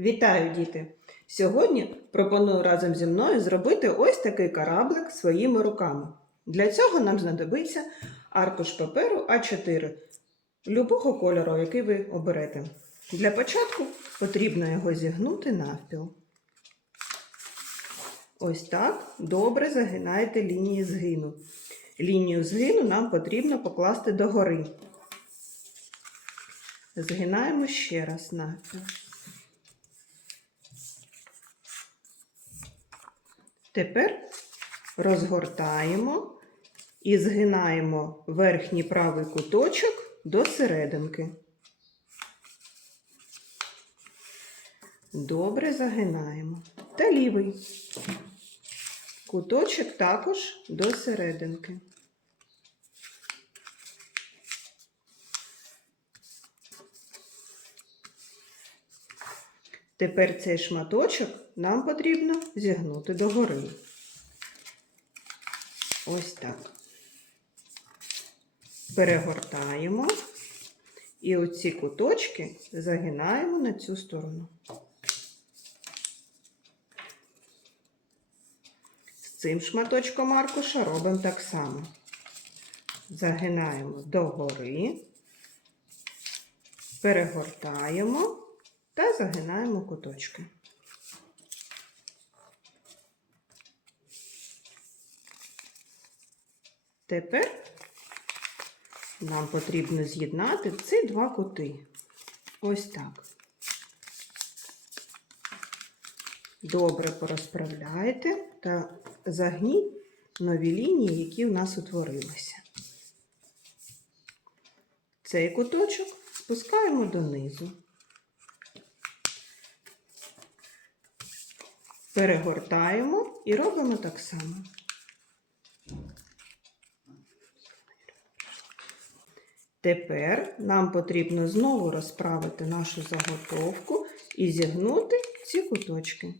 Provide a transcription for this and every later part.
Вітаю, діти! Сьогодні пропоную разом зі мною зробити ось такий кораблик своїми руками. Для цього нам знадобиться аркуш паперу А4 любого кольору, який ви оберете. Для початку потрібно його зігнути навпіл. Ось так добре загинайте лінії згину. Лінію згину нам потрібно покласти догори. Згинаємо ще раз навпіл. Тепер розгортаємо і згинаємо верхній правий куточок до серединки. Добре загинаємо. Та лівий куточок також до серединки. Тепер цей шматочок нам потрібно зігнути догори. Ось так. Перегортаємо і оці куточки загинаємо на цю сторону. З цим шматочком аркуша робимо так само. Загинаємо догори, перегортаємо та загинаємо куточки. Тепер нам потрібно з'єднати ці два кути. Ось так. Добре порозправляйте та загніть нові лінії, які в нас утворилися. Цей куточок спускаємо донизу. Перегортаємо і робимо так само. Тепер нам потрібно знову розправити нашу заготовку і зігнути ці куточки.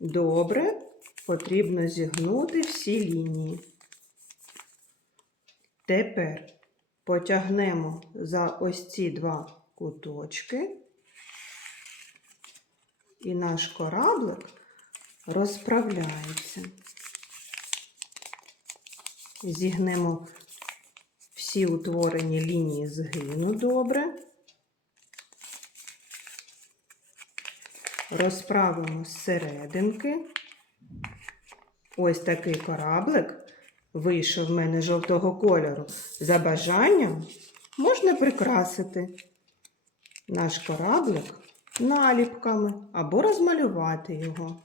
Добре, потрібно зігнути всі лінії. Тепер потягнемо за ось ці два куточки, і наш кораблик розправляється. Зігнемо всі утворені лінії згину добре. Розправимо з серединки. Ось такий кораблик вийшов в мене жовтого кольору. За бажанням можна прикрасити наш кораблик наліпками або розмалювати його.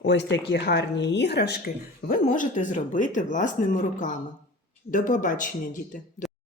Ось такі гарні іграшки ви можете зробити власними руками. До побачення, діти!